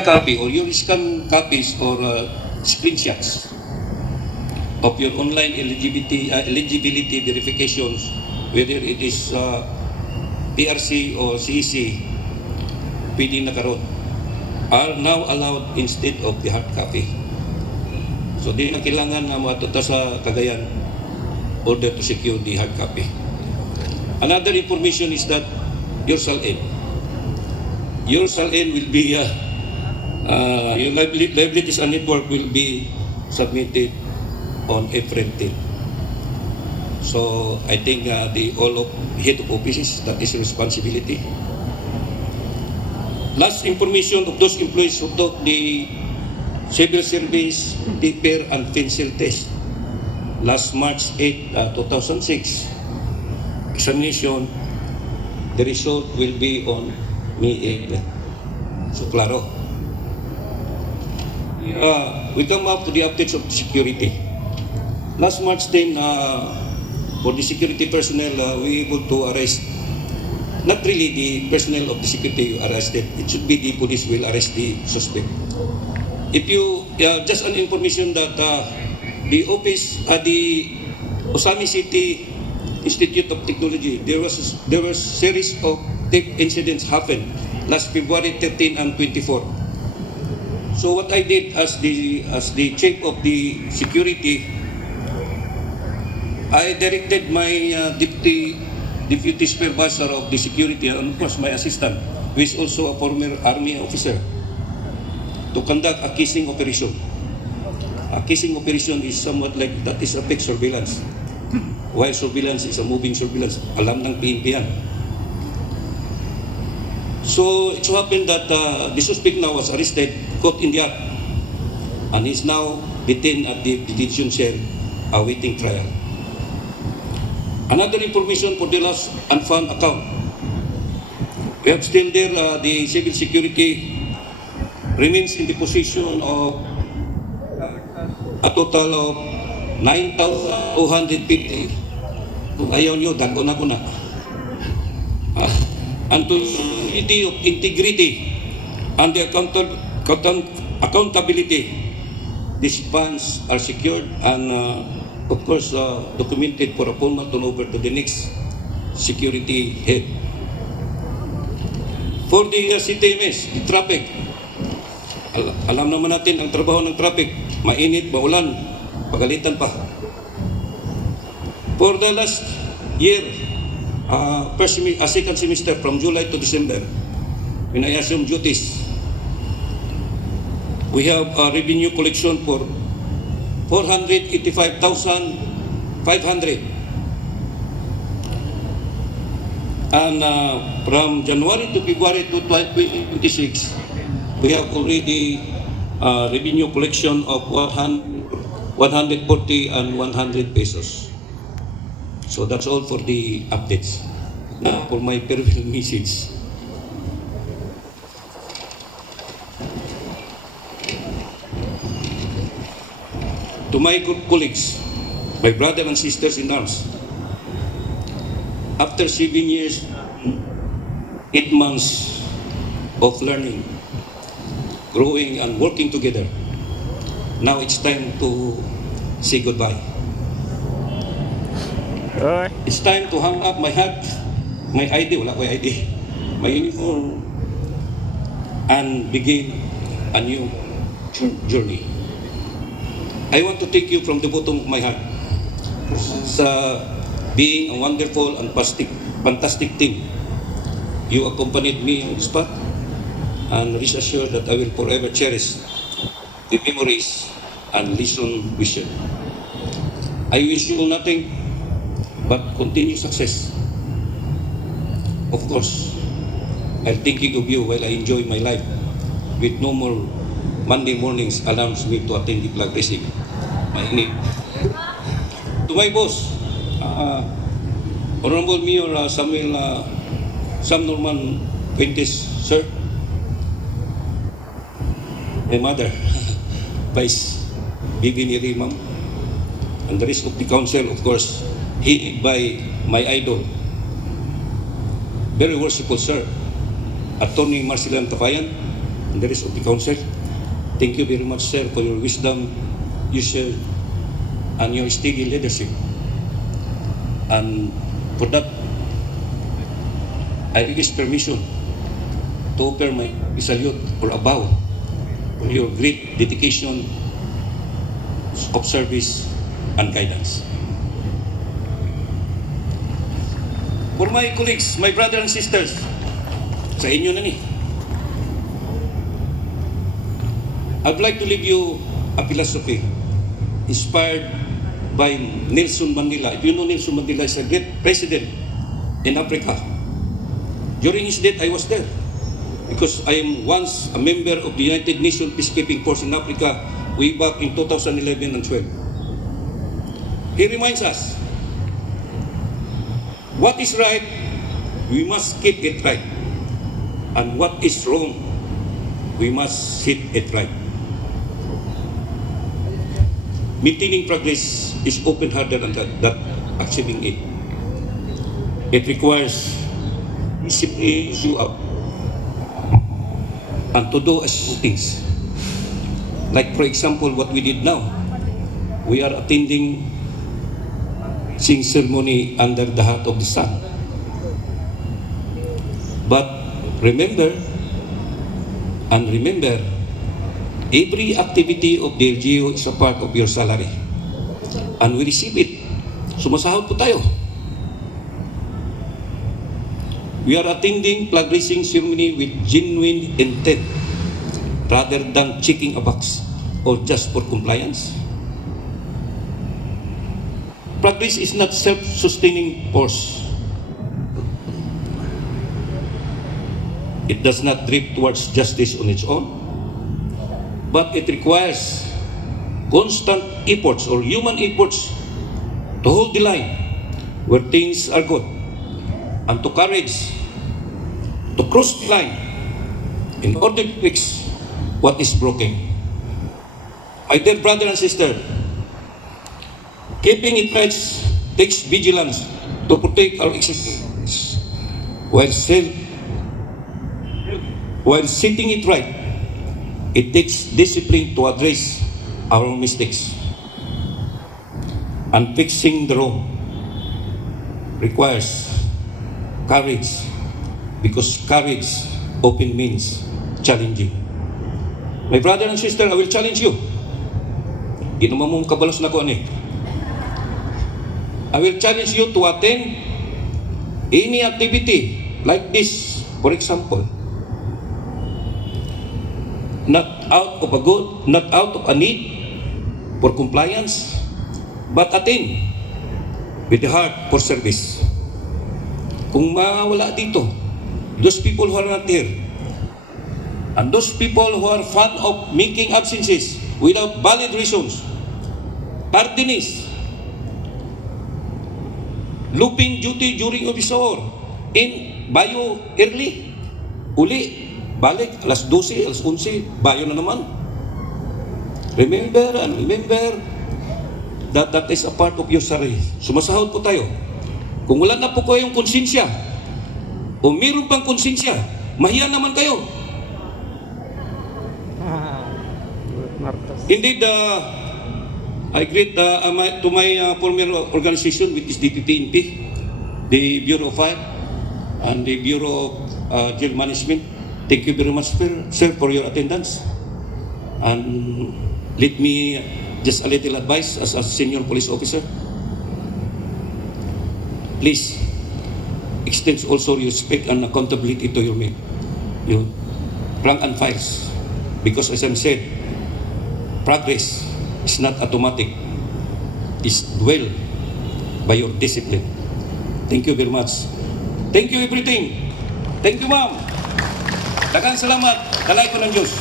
copy or your scan copies or screenshots of your online eligibility verifications, whether it is PRC or CEC, pwede na karon, are now allowed instead of the hard copy. So di na kailangan na matuta sa Cagayan order to secure the hard copy. Another information is that your SALN will be your liabilities and network will be submitted on April 10. So I think the all of head of offices, that is responsibility. Last information of those employees who took the civil service paper and pencil test last March 8, 2006 examination, the result will be on May 8. So klaro. We come up to the updates of security. Last March 10, for the security personnel, we able to arrest, not really the personnel of the security arrested, it should be the police will arrest the suspect. If you, just an information that the office at the Osami City Institute of Technology, there was series of theft incidents happened last February 13 and 24. So what I did as the chief of the security, I directed my deputy supervisor of the security, and of course my assistant, who is also a former army officer, to conduct a kissing operation. A kissing operation is somewhat like that is a fixed surveillance, while surveillance is a moving surveillance. Alam ng PNP yan. So it so happened that the suspect now was arrested, caught in the act, and is now detained at the detention cell awaiting trial. Another information for the lost and found account. We have still there the civil security remains in the position of a total of 9,250. Ayaw nyo, dago na ko na. And to the of integrity and the accountability, these funds are secured and of course documented for a formal turnover to the next security head. For the CTMS, the traffic, alam naman natin ang trabaho ng traffic, mainit, maulan, pagalitan pa. For the last year, second semester from July to December, when I assumed duties, we have a revenue collection for 485,500. And from January to February to 2026, we have already revenue collection of 140 and 100 pesos. So that's all for the updates. Now for my farewell message. To my good colleagues, my brothers and sisters in arms, after 7 years, 8 months of learning, growing and working together, now it's time to say goodbye. It's time to hang up my hat, my ID, wala ko ID, my uniform, and begin a new journey. I want to thank you from the bottom of my heart sa being a wonderful and fantastic team. You accompanied me on the spot, and rest assured that I will forever cherish the memories and lesson we share. I wish you nothing but continued success. Of course, I'm thinking of you while I enjoy my life with no more Monday mornings alarms me to attend the flag raising. To my boss, Honorable Mayor Sam Norman Fuentes, sir, my mother, Vice Bibi Rimam, and the rest of the council, of course, headed by my idol, very worshipful sir, Attorney Marcelan Tapayan, and the rest of the council. Thank you very much, sir, for your wisdom you share and your steady leadership. And for that, I request permission to offer my salute or a bow for your great dedication of service and guidance. For my colleagues, my brothers and sisters, sa inyo na ni, I'd like to leave you a philosophy inspired by Nelson Mandela. If you know Nelson Mandela is a great president in Africa. During his death, I was there because I am once a member of the United Nations Peacekeeping Force in Africa way back in 2011 and 12. He reminds us, what is right, we must keep it right. And what is wrong, we must set it right. Maintaining progress is often harder than achieving it. It requires discipline, show up, and to do things. Like for example, what we did now, we are attending sing ceremony under the heart of the sun. But remember, every activity of the LGU is a part of your salary. And we receive it. Sumasahod po tayo. We are attending flag raising ceremony with genuine intent rather than checking a box or just for compliance. Progress is not self-sustaining force. It does not drift towards justice on its own, but it requires constant efforts or human efforts to hold the line where things are good and to courage to cross the line in order to fix what is broken. My dear brother and sister, keeping it right takes vigilance to protect our existence while setting it right. It takes discipline to address our mistakes. And fixing the wrong requires courage, because courage often means challenging. My brother and sister, I will challenge you. Ginawa mong kabalos na ko ani. I will challenge you to attend any activity like this, for example. Not out of a good, not out of a need for compliance, but attend with the heart for service. Kung mawala dito, those people who are not here, and those people who are fond of making absences without valid reasons, tardiness, looping duty during office hour, in bayo early, uli, balik, alas 12, alas 11, bayo na naman. Remember that is a part of your sarili. Sumasahod po tayo. Kung wala na po kayong konsensya, o mayroon pang konsensya, mahiya naman kayo. Indeed, I greet to my former organization, which is the TTNP, the Bureau of Fire, and the Bureau of Jail Management. Thank you very much, sir, for your attendance. And let me just a little advice as a senior police officer. Please extend also respect and accountability to your men, your rank and files, because as I said, progress is not automatic. It's dwell by your discipline. Thank you very much. Thank you everything. Thank you, ma'am. Daghang salamat. Dalay ko ng Diyos.